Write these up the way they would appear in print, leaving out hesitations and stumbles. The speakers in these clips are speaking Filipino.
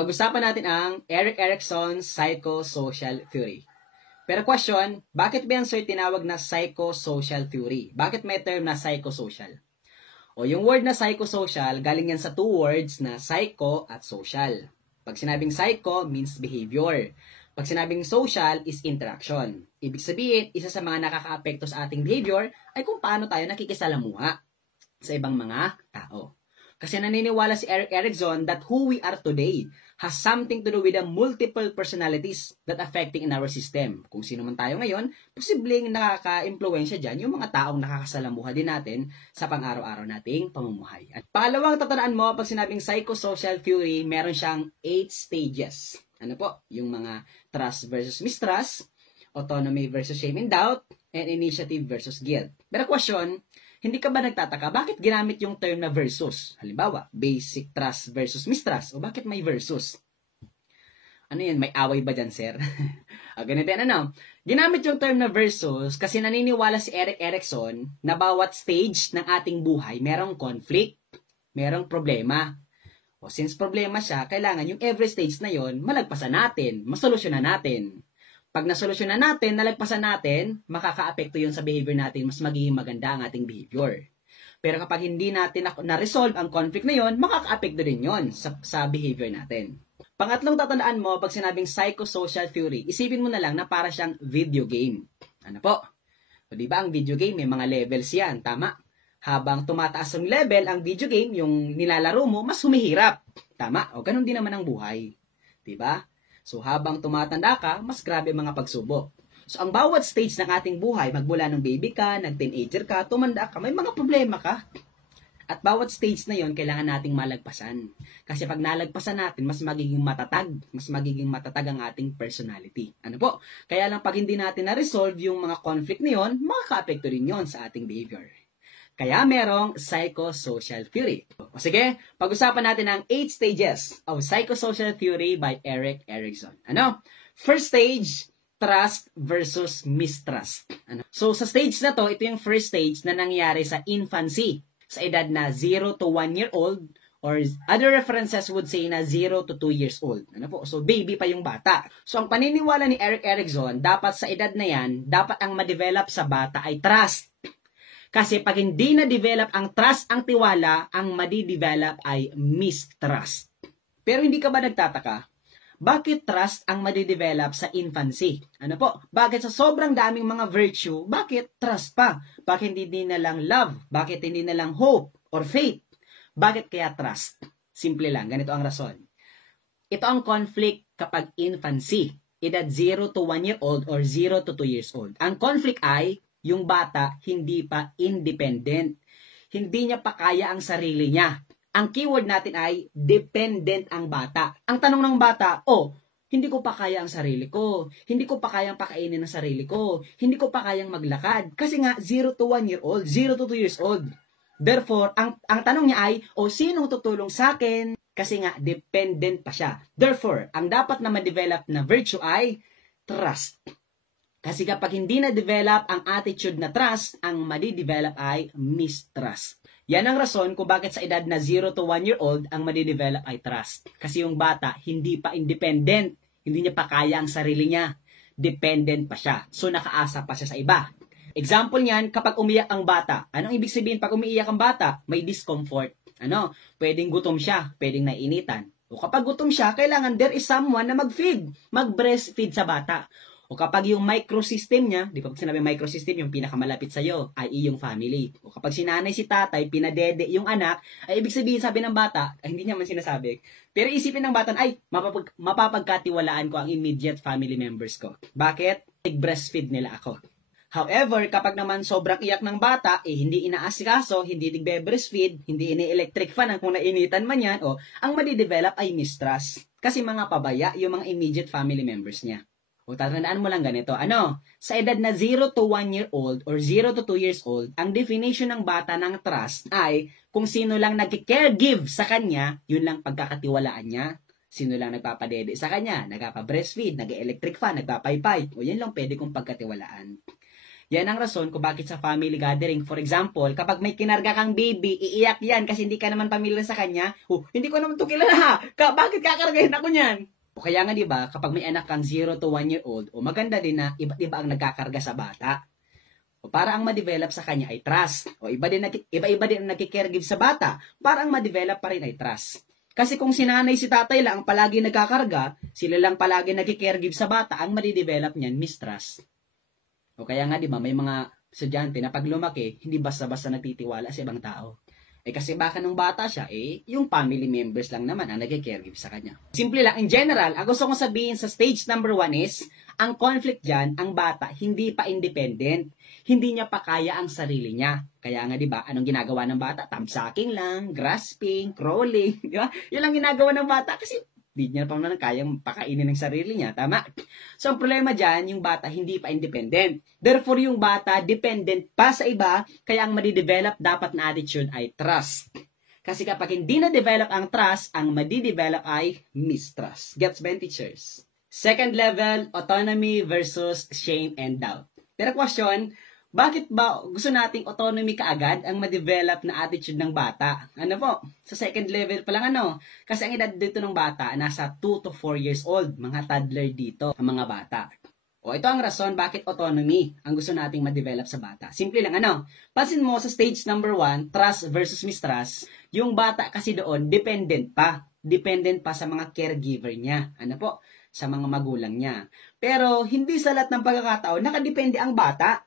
Pag-usapan natin ang Erik Erikson's psychosocial theory. Pero question, bakit ba yan sir tinawag na psychosocial theory? Bakit may term na psychosocial? O yung word na psychosocial, galing yan sa two words na psycho at social. Pag sinabing psycho means behavior. Pag sinabing social is interaction. Ibig sabihin, isa sa mga nakaka-apekto sa ating behavior ay kung paano tayo nakikisalamuha sa ibang mga tao. Kasi naniniwala si Erik Erikson that who we are today has something to do with the multiple personalities that affecting in our system. Kung sino man tayo ngayon, posibleng nakaka-impluensya dyan yung mga taong nakakasalamuha din natin sa pang-araw-araw nating pamumuhay. At pangalawang tatandaan mo, pag sinabing psychosocial theory, meron siyang 8 stages. Ano po? Yung mga trust versus mistrust, autonomy versus shame and doubt, and initiative versus guilt. Pero question, hindi ka ba nagtataka bakit ginamit yung term na versus? Halimbawa, basic trust versus mistrust. O bakit may versus? Ano yan? May away ba dyan, sir? Ganito yan, ano? Ginamit yung term na versus kasi naniniwala si Erik Erikson na bawat stage ng ating buhay merong conflict, merong problema. O since problema siya, kailangan yung every stage na yon malagpasan natin, masolusyonan natin. Pag nasolusyonan natin, nalagpasan natin, makaka-apekto yun sa behavior natin, mas magiging maganda ang ating behavior. Pero kapag hindi natin na-resolve ang conflict na yun, makaka-apekto din yun sa behavior natin. Pangatlong tatandaan mo, pag sinabing psychosocial theory, isipin mo na lang na para siyang video game. Ano po? O diba ang video game, may mga levels yan, tama? Habang tumataas ang level, ang video game, yung nilalaro mo, mas humihirap. Tama? O ganun din naman ang buhay. Diba? So, habang tumatanda ka, mas grabe mga pagsubok. So, ang bawat stage ng ating buhay, magmula ng baby ka, nag-teenager ka, tumanda ka, may mga problema ka. At bawat stage na yon kailangan nating malagpasan. Kasi pag nalagpasan natin, mas magiging matatag ang ating personality. Ano po? Kaya lang pag hindi natin na-resolve yung mga conflict na yon, makaka-apekto rin yon sa ating behavior. Kaya merong psychosocial theory. O sige, pag-usapan natin ang 8 stages of psychosocial theory by Erik Erikson. Ano? First stage, trust versus mistrust. Ano? So sa stage na to, ito yung first stage na nangyari sa infancy. Sa edad na 0 to 1 year old or other references would say na 0 to 2 years old. Ano po? So baby pa yung bata. So ang paniniwala ni Erik Erikson, dapat sa edad na yan, dapat ang ma-develop sa bata ay trust. Kasi pag hindi na-develop ang trust, ang tiwala, ang madi-develop ay mistrust. Pero hindi ka ba nagtataka? Bakit trust ang madi-develop sa infancy? Ano po? Bakit sa sobrang daming mga virtue, bakit trust pa? Bakit hindi na lang love? Bakit hindi na lang hope or faith? Bakit kaya trust? Simple lang, ganito ang rason. Ito ang conflict kapag infancy. Edad 0 to 1 year old or 0 to 2 years old. Ang conflict ay yung bata hindi pa independent. Hindi niya pa kaya ang sarili niya. Ang keyword natin ay dependent ang bata. Ang tanong ng bata, hindi ko pa kaya ang sarili ko. Hindi ko pa kayang pakainin ang sarili ko. Hindi ko pa kayang maglakad. Kasi nga, 0 to 1 year old, 0 to 2 years old. Therefore, ang tanong niya ay, sinong tutulong sa akin? Kasi nga, dependent pa siya. Therefore, ang dapat na ma-develop na virtue ay trust. Kasi kapag hindi na-develop ang attitude na trust, ang madi-develop ay mistrust. Yan ang rason kung bakit sa edad na 0 to 1 year old, ang madi-develop ay trust. Kasi yung bata, hindi pa independent. Hindi niya pa kaya ang sarili niya. Dependent pa siya. So, nakaasa pa siya sa iba. Example niyan, kapag umiyak ang bata. Anong ibig sabihin pag umiiyak ang bata? May discomfort. Pwedeng gutom siya, pwedeng naiinitan. O kapag gutom siya, kailangan there is someone na mag-feed, mag-breastfeed sa bata. O kapag yung microsystem niya, di ba pag sinabi microsystem, yung pinakamalapit sa'yo, ay iyong family. O kapag sinanay si tatay, pinadede yung anak, ay ibig sabihin sabi ng bata, ay hindi niya man sinasabi. Pero isipin ng bata, ay mapapagkatiwalaan ko ang immediate family members ko. Bakit? Breastfeed nila ako. However, kapag naman sobrang iyak ng bata, hindi inaasikaso, hindi nagbe-breastfeed, hindi ini-electric fan kung nainitan man yan, ang madi-develop ay mistrust. Kasi mga pabaya yung mga immediate family members niya. O tatandaan mo lang ganito, sa edad na 0 to 1 year old or 0 to 2 years old, ang definition ng bata ng trust ay kung sino lang nag-caregive sa kanya, yun lang pagkakatiwalaan niya. Sino lang nagpapadede sa kanya, nagpapa-breastfeed, nag-electric fan, nagpapaypay, o yan lang pwede kong pagkatiwalaan. Yan ang rason kung bakit sa family gathering, for example, kapag may kinarga kang baby, iiyak yan kasi hindi ka naman pamilyar sa kanya. Hindi ko naman ito kilala. Bakit kakargahin ako niyan? O kaya nga, di ba, kapag may anak kang 0 to 1 year old, maganda din na iba't iba ang nagkakarga sa bata. O para ang ma-develop sa kanya ay trust. O iba-iba din ang nagki-caregive sa bata, para ang ma-develop pa rin ay trust. Kasi kung si nanay si tatay lang ang palagi nagkakarga, sila lang palagi nagki-caregive sa bata, ang ma-develop niyan, mistrust. O kaya nga, di ba, may mga estudyante na pag lumaki, hindi basta-basta nagtitiwala sa ibang tao. Kasi baka nung bata siya, yung family members lang naman ang nagki-caregive sa kanya. Simple lang, in general, ang gusto kong sabihin sa stage number 1 is, ang conflict dyan, ang bata, hindi pa independent. Hindi niya pa kaya ang sarili niya. Kaya nga, di ba, anong ginagawa ng bata? Thumbsucking lang, grasping, crawling, di ba? Yun lang ginagawa ng bata kasi di niya pa naman kayang pakainin ng sarili niya. Tama? So, ang problema dyan, yung bata hindi pa independent. Therefore, yung bata dependent pa sa iba, kaya ang madidevelop dapat na attitude ay trust. Kasi kapag hindi na-develop ang trust, ang madidevelop ay mistrust. Gets ba, teachers? Second level, autonomy versus shame and doubt. Pero question, bakit ba gusto nating autonomy kaagad ang ma-develop na attitude ng bata? Ano po? Sa second level pa lang Kasi ang edad dito ng bata, nasa 2 to 4 years old. Mga toddler dito, ang mga bata. O ito ang rason bakit autonomy ang gusto nating ma-develop sa bata. Simple lang Pansin mo sa stage number 1, trust versus mistrust, yung bata kasi doon, dependent pa. Dependent pa sa mga caregiver niya. Sa mga magulang niya. Pero hindi sa lahat ng pagkakataon, nakadepende ang bata.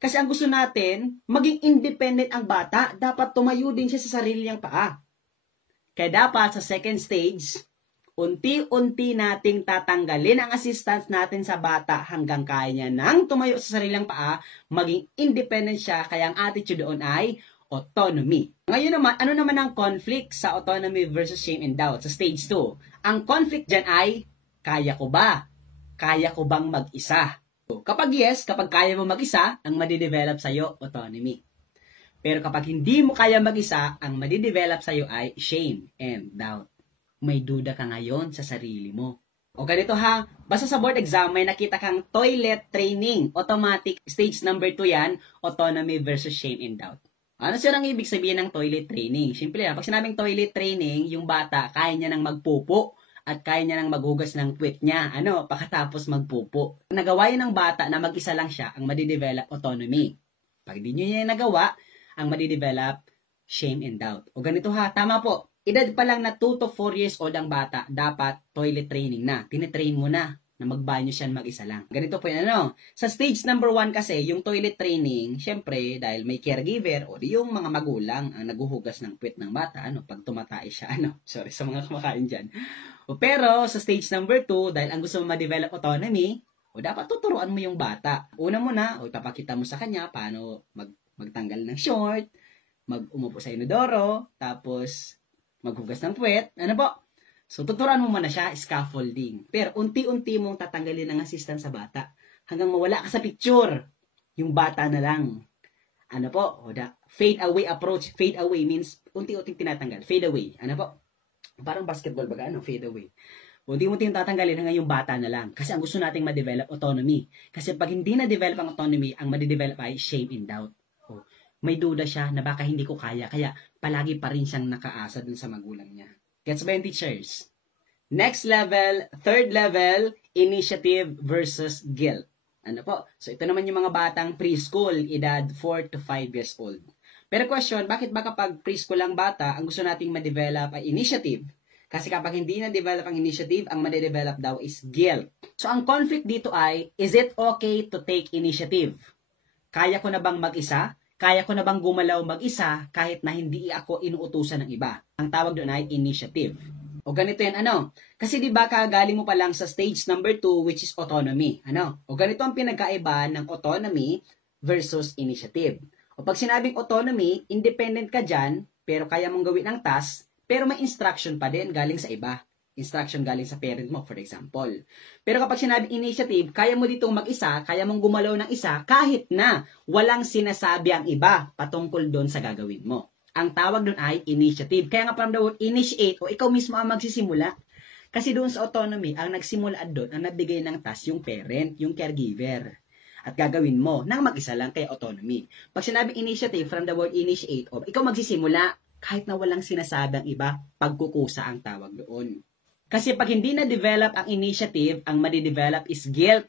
Kasi ang gusto natin, maging independent ang bata, dapat tumayo din siya sa sarili niyang paa. Kaya dapat sa second stage, unti-unti nating tatanggalin ang assistance natin sa bata hanggang kaya niya nang tumayo sa sarili niyang paa, maging independent siya, kaya ang attitude doon ay autonomy. Ngayon naman, ano naman ang conflict sa autonomy versus shame and doubt sa stage 2? Ang conflict dyan ay, kaya ko ba? Kaya ko bang mag-isa? Kapag yes, kapag kaya mo mag-isa, ang madidevelop sa'yo, autonomy. Pero kapag hindi mo kaya mag-isa, ang madidevelop sa'yo ay shame and doubt. May duda ka ngayon sa sarili mo. O ganito basta sa board exam, may nakita kang toilet training. Automatic, stage number 2 yan, autonomy versus shame and doubt. Ano siya ang ibig sabihin ng toilet training? Simple lang, pag sinabing toilet training, yung bata, kaya niya nang magpupo. At kaya niya nang maghugas ng puwet niya, pagkatapos magpupo. Nagawa yan ng bata na mag-isa lang siya, ang madidevelop autonomy. Pag di niya nagawa, ang madidevelop shame and doubt. O ganito tama po. Edad pa lang na 2 to 4 years old ang bata, dapat toilet training na. Tinitrain mo na magbanyo siya mag-isa lang. Ganito po yan, Sa stage number 1 kasi, yung toilet training, syempre, dahil may caregiver, o yung mga magulang ang naghuhugas ng puwet ng bata, pag tumatay siya, sorry sa mga kumakain dyan. Pero sa stage number 2, dahil ang gusto mo ma-develop autonomy, dapat tuturuan mo yung bata. Una mo na, ipapakita mo sa kanya paano magtanggal ng short, umupo sa inodoro, tapos maghugas ng puwet. So tuturuan mo muna siya, scaffolding. Pero unti-unti mong tatanggalin ang assistance sa bata hanggang mawala ka sa picture. Yung bata na lang. Fade away approach. Fade away means unti-unting tinatanggal. Fade away. Parang basketball baga, fade away. Unti-unti yung tatanggalin hanggang yung bata na lang. Kasi ang gusto nating ma-develop, autonomy. Kasi pag hindi na-develop ang autonomy, ang ma-develop ay shame and doubt. May duda siya na baka hindi ko kaya, kaya palagi pa rin siyang nakaasa dun sa magulang niya. Gets ba yung teachers? Next level, third level, initiative versus guilt. So ito naman yung mga batang preschool, edad 4 to 5 years old. Pero question, bakit ba kapag preschool lang bata, ang gusto nating ma-develop ay initiative? Kasi kapag hindi na-develop ang initiative, ang ma-develop daw is guilt. So ang conflict dito ay, is it okay to take initiative? Kaya ko na bang mag-isa? Kaya ko na bang gumalaw mag-isa kahit na hindi ako inuutusan ng iba? Ang tawag doon ay initiative. O ganito yan, Kasi di ba kagaling mo pa lang sa stage number 2 which is autonomy, O ganito ang pinagkaiba ng autonomy versus initiative. O pag sinabing autonomy, independent ka dyan, pero kaya mong gawin ang task, pero may instruction pa din galing sa iba. Instruction galing sa parent mo, for example. Pero kapag sinabing initiative, kaya mo ditong mag-isa, kaya mong gumalaw ng isa, kahit na walang sinasabi ang iba patungkol doon sa gagawin mo. Ang tawag doon ay initiative. Kaya nga parang the word initiate, o ikaw mismo ang magsisimula. Kasi doon sa autonomy, ang nagsimula doon, ang nabigay ng task, yung parent, yung caregiver. at gagawin mo nang mag-isa lang, kaya autonomy. Pag sinabing initiative, from the word initiate, o ikaw magsisimula, kahit na walang sinasabi ang iba, pagkukusa ang tawag doon. Kasi pag hindi na-develop ang initiative, ang madidevelop is guilt.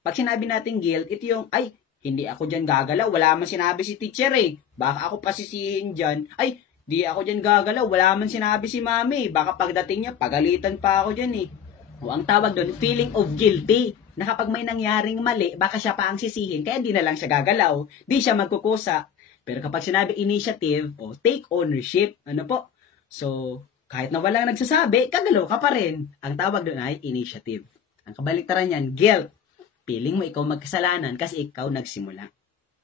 Pag sinabi natin guilt, ito yung, ay, hindi ako dyan gagalaw, wala man sinabi si teacher eh. Baka ako pasisihin dyan, ay, di ako dyan gagalaw, wala man sinabi si mami. Baka pagdating niya, pagalitan pa ako dyan eh. O ang tawag doon, feeling of guilty. Na kapag may nangyaring mali, baka siya pa ang sisihin, kaya di na lang siya gagalaw, di siya magkukusa. Pero kapag sinabi initiative, o take ownership, ano po? So, kahit na walang nagsasabi, kagalaw ka pa rin. Ang tawag doon ay initiative. Ang kabaliktaran niyan, guilt. Feeling mo ikaw magkasalanan kasi ikaw nagsimula.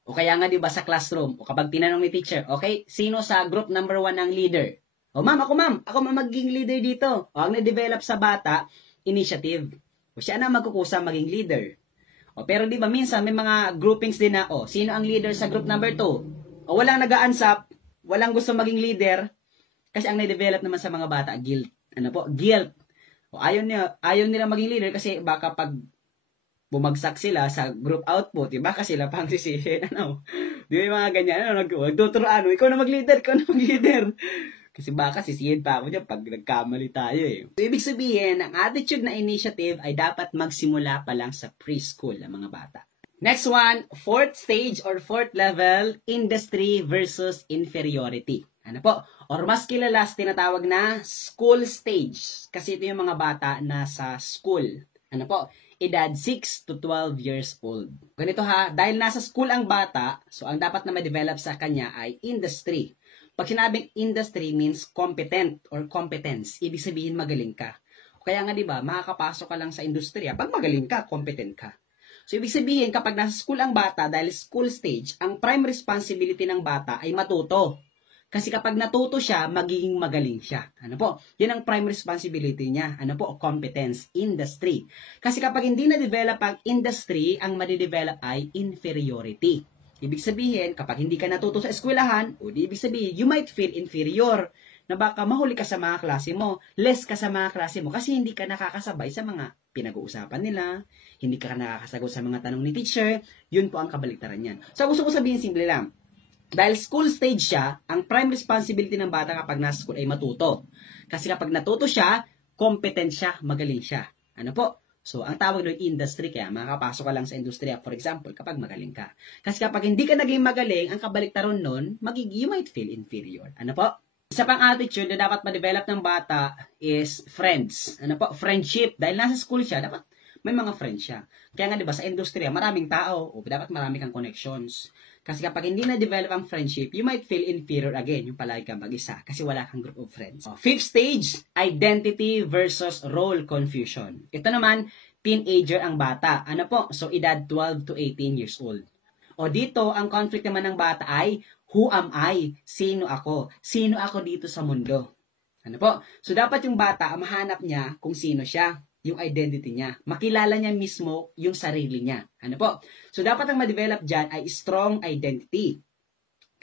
O kaya nga 'di ba sa classroom, o kapag tinanong ni teacher, okay, sino sa group number 1 ang leader? O ma'am, ako magiging leader dito. O ang na-develop sa bata, initiative. O siya na magkukusa maging leader. O pero 'di ba minsan may mga groupings din na, o sino ang leader sa group number 2? O walang nag-aansap, walang gusto maging leader kasi ang na-develop naman sa mga bata, guilt. Ano po? Guilt. O ayaw nila maging leader kasi baka pag bumagsak sila sa group output, baka sila pang sisihin, ano? Di ba yung mga ganyan, nagtuturoan, ikaw na mag-leader. Kasi baka sisihin pa ako dyan pag nagkamali tayo eh. So, ibig sabihin, ang attitude na initiative ay dapat magsimula pa lang sa preschool ng mga bata. Next one, fourth stage or fourth level, industry versus inferiority. Ano po? Or mas kilala tinatawag na school stage. Kasi ito yung mga bata na sa school. Ano po? Edad 6 to 12 years old. Ganito ha, dahil nasa school ang bata, so ang dapat na ma-develop sa kanya ay industry. Pag sinabing industry means competent or competence, ibig sabihin magaling ka. Kaya nga 'di ba, makakapasok ka lang sa industriya pag magaling ka, competent ka. So ibig sabihin kapag nasa school ang bata, dahil school stage, ang prime responsibility ng bata ay matuto. Kasi kapag natuto siya, magiging magaling siya. Ano po? Yan ang prime responsibility niya. Ano po? Competence, industry. Kasi kapag hindi na-develop ang industry, ang madidevelop ay inferiority. Ibig sabihin, kapag hindi ka natuto sa eskwelahan, o di ibig sabihin, you might feel inferior. Na baka mahuli ka sa mga klase mo, less ka sa mga klase mo, kasi hindi ka nakakasabay sa mga pinag-uusapan nila, hindi ka nakakasagot sa mga tanong ni teacher, yun po ang kabaliktaran yan. So gusto ko sabihin, simple lang. Dahil school stage siya, ang prime responsibility ng bata kapag nasa school ay matuto. Kasi kapag natuto siya, competent siya, magaling siya. Ano po? So, ang tawag doon industry, kaya makakapasok ka lang sa industriya, for example, kapag magaling ka. Kasi kapag hindi ka naging magaling, ang kabaliktaran nun, you might feel inferior. Ano po? Isa pang attitude na dapat ma-develop ng bata is friends. Ano po? Friendship. Dahil nasa school siya, dapat may mga friends siya. Kaya nga, di ba, sa industriya, maraming tao, o dapat marami kang connections. Kasi kapag hindi na-develop ang friendship, you might feel inferior again, yung palagi kang mag-isa, kasi wala kang group of friends. Fifth stage, identity versus role confusion. Ito naman, teenager ang bata. Ano po? So, edad 12 to 18 years old. O dito, ang conflict naman ng bata ay, who am I? Sino ako? Sino ako dito sa mundo? Ano po? So, dapat yung bata, mahanap niya kung sino siya, yung identity niya. Makilala niya mismo yung sarili niya. Ano po? So, dapat ang ma-develop dyan ay strong identity.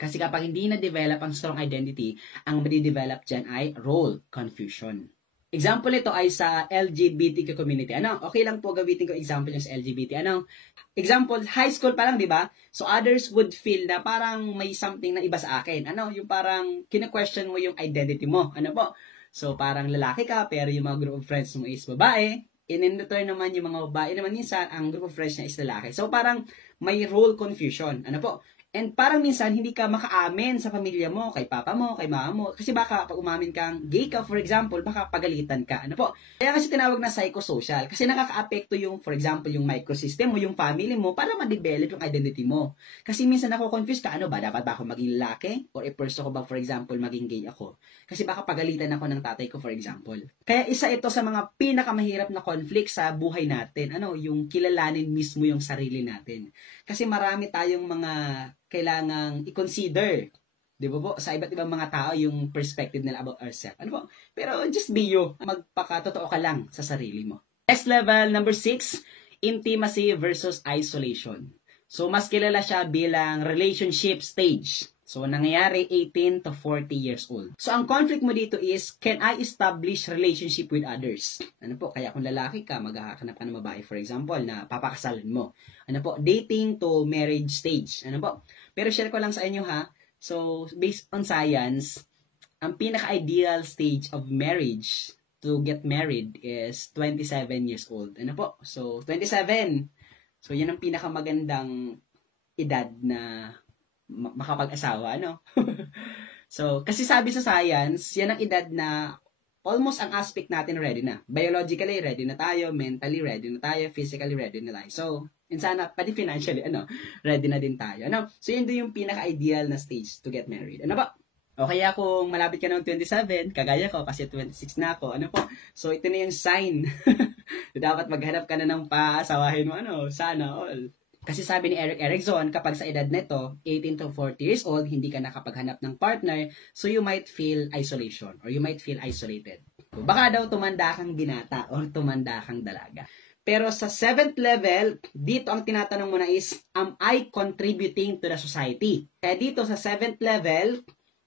Kasi kapag hindi na-develop ang strong identity, ang ma-develop dyan ay role confusion. Example ito ay sa LGBTQ community. Ano? Okay lang po gamitin ko example yung sa LGBT. Ano? Example, high school pa lang, di ba? So, others would feel na parang may something na iba sa akin. Ano? Yung parang kina-question mo yung identity mo. Ano po? So, parang lalaki ka, pero yung mga group of friends mo is babae. And in return naman, yung mga babae naman minsan, ang group of friends niya is lalaki. So, parang may role confusion. Ano po? And parang minsan, hindi ka makaamin sa pamilya mo, kay papa mo, kay mama mo. Kasi baka pag umamin kang gay ka, for example, baka pagalitan ka. Ano po? Kaya kasi tinawag na psychosocial. Kasi nakaka-apekto yung, for example, yung microsystem mo, yung family mo, para ma-develop yung identity mo. Kasi minsan ako-confuse ka, ano ba? Dapat ba ako maging lalaki? Or i-pursue ko ba, for example, maging gay ako? Kasi baka pagalitan ako ng tatay ko, for example. Kaya isa ito sa mga pinakamahirap na conflict sa buhay natin. Ano? Yung kilalanin mismo yung sarili natin. Kasi marami tayong mga kailangang i-consider, di ba po, sa iba't ibang mga tao yung perspective nila about ourselves. Ano po? Pero just be you. Magpakatotoo ka lang sa sarili mo. Next level, number 6, intimacy versus isolation. So, mas kilala siya bilang relationship stage. So, nangyayari 18 to 40 years old. So, ang conflict mo dito is, can I establish relationship with others? Ano po, kaya kung lalaki ka, maghahanap ka ng babae, for example, na papakasalan mo. Ano po, dating to marriage stage. Ano po? Pero share ko lang sa inyo ha. So, based on science, ang pinaka-ideal stage of marriage to get married is 27 years old. Ano po? So, 27. So, yan ang pinakamagandang edad na makapag-asawa, ano? So, kasi sabi sa science, yan ang edad na almost ang aspect natin ready na. Biologically ready na tayo, mentally ready na tayo, physically ready na tayo. So, insana, pati financially, ready na din tayo. Ano? So, yun din yung pinaka-ideal na stage to get married. Ano ba? O kaya kung malapit ka ng 27, kagaya ko, kasi 26 na ako, ano po? So, ito na yung sign. Dapat maghanap ka na ng paasawahin mo, sana all. Kasi sabi ni Erik Erikson, kapag sa edad nito, 18 to 40 years old, hindi ka nakapaghanap ng partner, so you might feel isolation or you might feel isolated. So, baka daw tumanda kang binata or tumanda kang dalaga. Pero sa 7th level, dito ang tinatanong mo na is, am I contributing to the society? Kaya dito sa 7th level,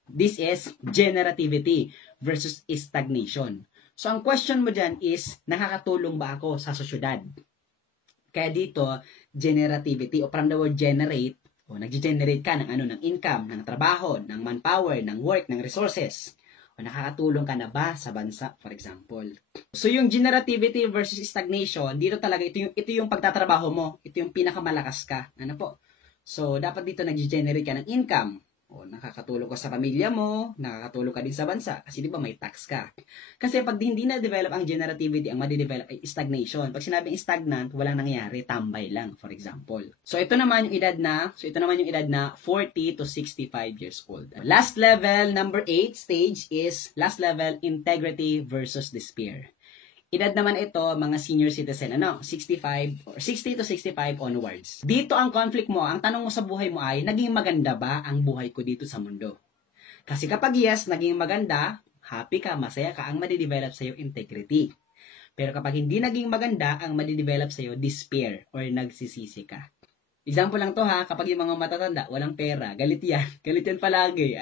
this is generativity versus stagnation. So, ang question mo dyan is, nakakatulong ba ako sa sosyedad? Kaya dito, generativity, o from the word generate, o nag-generate ka ng income, ng trabaho, ng manpower, ng work, ng resources. O nakakatulong ka na ba sa bansa, for example. So yung generativity versus stagnation, dito talaga, ito yung pagtatrabaho mo. Ito yung pinakamalakas ka. Ano po? So dapat dito nag-generate ka ng income. O nakakatulong ka sa pamilya mo, nakakatulong ka din sa bansa. Kasi di ba may tax ka. Kasi pag hindi na-develop ang generativity, ang madidevelop ay stagnation. Pag sinabing stagnant, walang nangyayari, tambay lang, for example. So ito naman yung edad na 40 to 65 years old. Last level, number 8 stage is last level, integrity versus despair. Edad naman ito, mga senior citizen, 65 or 60 to 65 onwards. Dito ang conflict mo, ang tanong mo sa buhay mo ay, naging maganda ba ang buhay ko dito sa mundo? Kasi kapag yes, naging maganda, happy ka, masaya ka, ang madidevelop sa'yo integrity. Pero kapag hindi naging maganda, ang madidevelop sa'yo despair or nagsisisi ka. Example lang to ha, kapag yung mga matatanda, walang pera, galit yan palagi,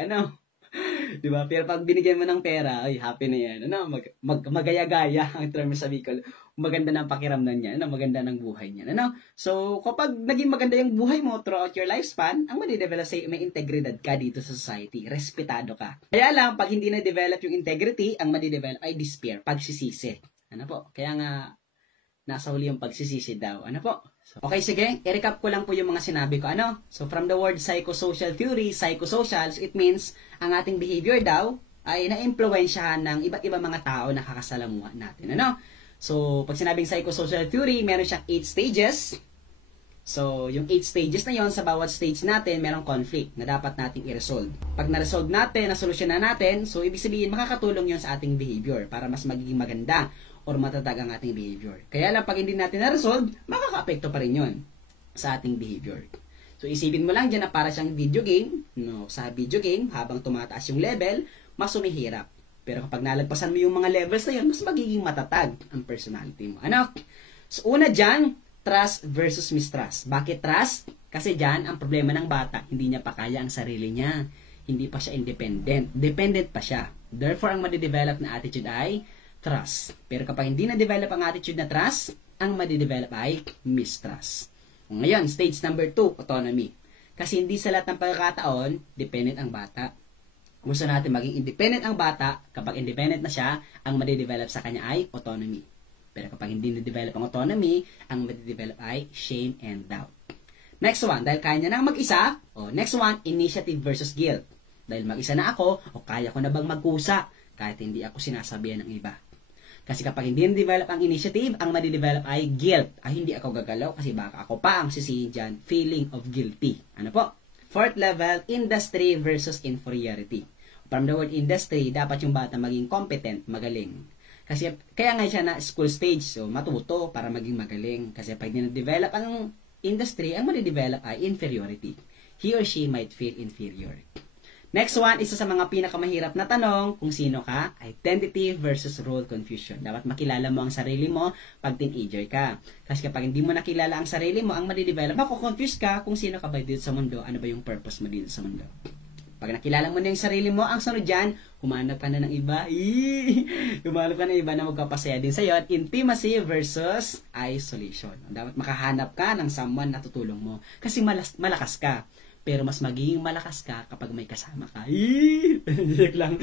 Diba? Pero pag binigyan mo ng pera, ay, happy na yan. Magaya-gaya ang term sa Bicol. Maganda ng pakiramdam niya. Maganda ng buhay niya. So, kapag naging maganda yung buhay mo throughout your lifespan, ang madidevelop sa'yo, may integridad ka dito sa society. Respetado ka. Kaya lang, pag hindi na-develop yung integrity, ang madidevelop ay despair, pagsisisi. Kaya nga, nasa huli yung pagsisisi daw. Okay, sige. I-recap ko lang po yung mga sinabi ko. So, from the word psychosocial theory, psychosocial, so it means, ang ating behavior daw, ay na-impluwensyahan ng iba't ibang mga tao na kakasalamuha natin. So, pag sinabing psychosocial theory, meron siyang 8 stages. So, yung 8 stages na yon, sa bawat stage natin, merong conflict na dapat nating i-resolve. Pag na-resolve natin, na-solusyonan natin, so, ibig sabihin, makakatulong yon sa ating behavior para mas magiging maganda or matatag ang ating behavior. Kaya lang, pag hindi natin na-resolve, makaka-apekto pa rin yun sa ating behavior. So, isipin mo lang dyan na para siyang video game. Sa video game, habang tumataas yung level, mas sumihirap. Pero kapag nalagpasan mo yung mga levels na yun, mas magiging matatag ang personality mo. So, una dyan, trust versus mistrust. Bakit trust? Kasi dyan, ang problema ng bata, hindi niya pa kaya ang sarili niya. Hindi pa siya independent. Dependent pa siya. Therefore, ang madidevelop na attitude ay trust. Pero kapag hindi na-develop ang attitude na trust, ang madidevelop ay mistrust. Ngayon, stage number 2, autonomy. Kasi hindi sa lahat ng pagkakataon, dependent ang bata. Gusto natin maging independent ang bata, kapag independent na siya, ang madidevelop sa kanya ay autonomy. Pero kapag hindi na-develop ang autonomy, ang madidevelop ay shame and doubt. Next one, dahil kaya niya na mag-isa, next one, initiative versus guilt. Dahil mag-isa na ako, kaya ko na bang magkusa, kahit hindi ako sinasabihan ng iba. Kasi kapag hindi na-develop ang initiative, ang madidevelop ay guilt. Ay, hindi ako gagalaw kasi baka ako pa ang sisihin dyan. Feeling of guilty. Fourth level, industry versus inferiority. From the word industry, dapat yung bata maging competent, magaling. Kasi kaya nga siya na school stage, so matuto para maging magaling. Kasi pag na-develop ang industry, ang madidevelop ay inferiority. He or she might feel inferior. Next one, isa sa mga pinakamahirap na tanong, kung sino ka, identity versus role confusion. Dapat makilala mo ang sarili mo pag teenager ka. Kasi kapag hindi mo nakilala ang sarili mo, ang madidevelop, mako-confuse ka kung sino ka ba dito sa mundo, ano ba yung purpose mo dito sa mundo. Pag nakilala mo na yung sarili mo, ang sunod dyan, humanap ka na ng iba. Humanap ka ng iba na magpapasaya din sa'yo. At intimacy versus isolation. Dapat makahanap ka ng someone na tutulong mo. Kasi malakas ka. Pero mas magiging malakas ka kapag may kasama ka. Joke lang.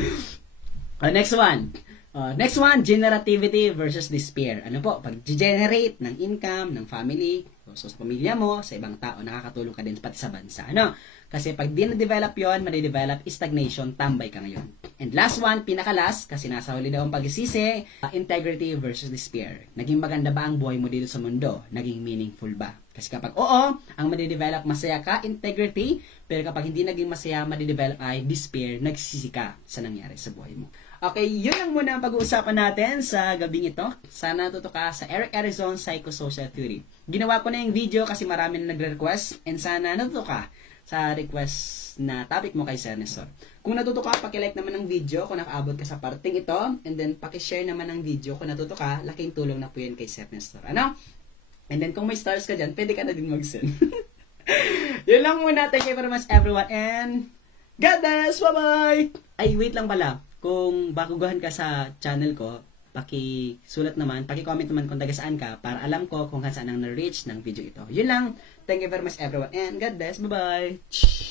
Next one, generativity versus despair. Ano po? Pag-generate ng income, ng family, so sa pamilya mo, sa ibang tao, nakakatulong ka din pati sa bansa. Ano? Kasi pag di na-develop yun, madidevelop stagnation, tambay ka ngayon. And last one, pinakalas, kasi nasa huli daw ang pagsisisi, integrity versus despair. Naging maganda ba ang buhay mo dito sa mundo? Naging meaningful ba? Kasi kapag oo, ang madidevelop masaya ka, integrity, pero kapag hindi naging masaya, madidevelop ay despair, nagsisi ka sa nangyari sa buhay mo. Okay, yun lang muna ang pag-uusapan natin sa gabing ito. Sana natuto ka sa Erik Erikson Psychosocial Theory. Ginawa ko na yung video kasi marami na nagre-request and sana natuto ka sa request na topic mo kay Sir Nestor. Kung natuto ka, paki-like naman ng video kung nakaabot ka sa parting ito and then paki-share naman ng video kung natuto ka, laking tulong na po yun kay Sir Nestor. Ano? And then kung may stars ka dyan, pwede ka na din mag-send. Yun lang muna. Thank you very much everyone and God bless! Bye-bye! Ay, wait lang pala. Kung baguguhan ka sa channel ko, paki-sulat naman, paki-comment naman kung taga saan ka para alam ko kung saan ang na-reach ng video ito. Yun lang. Thank you very much everyone and God bless. Bye-bye!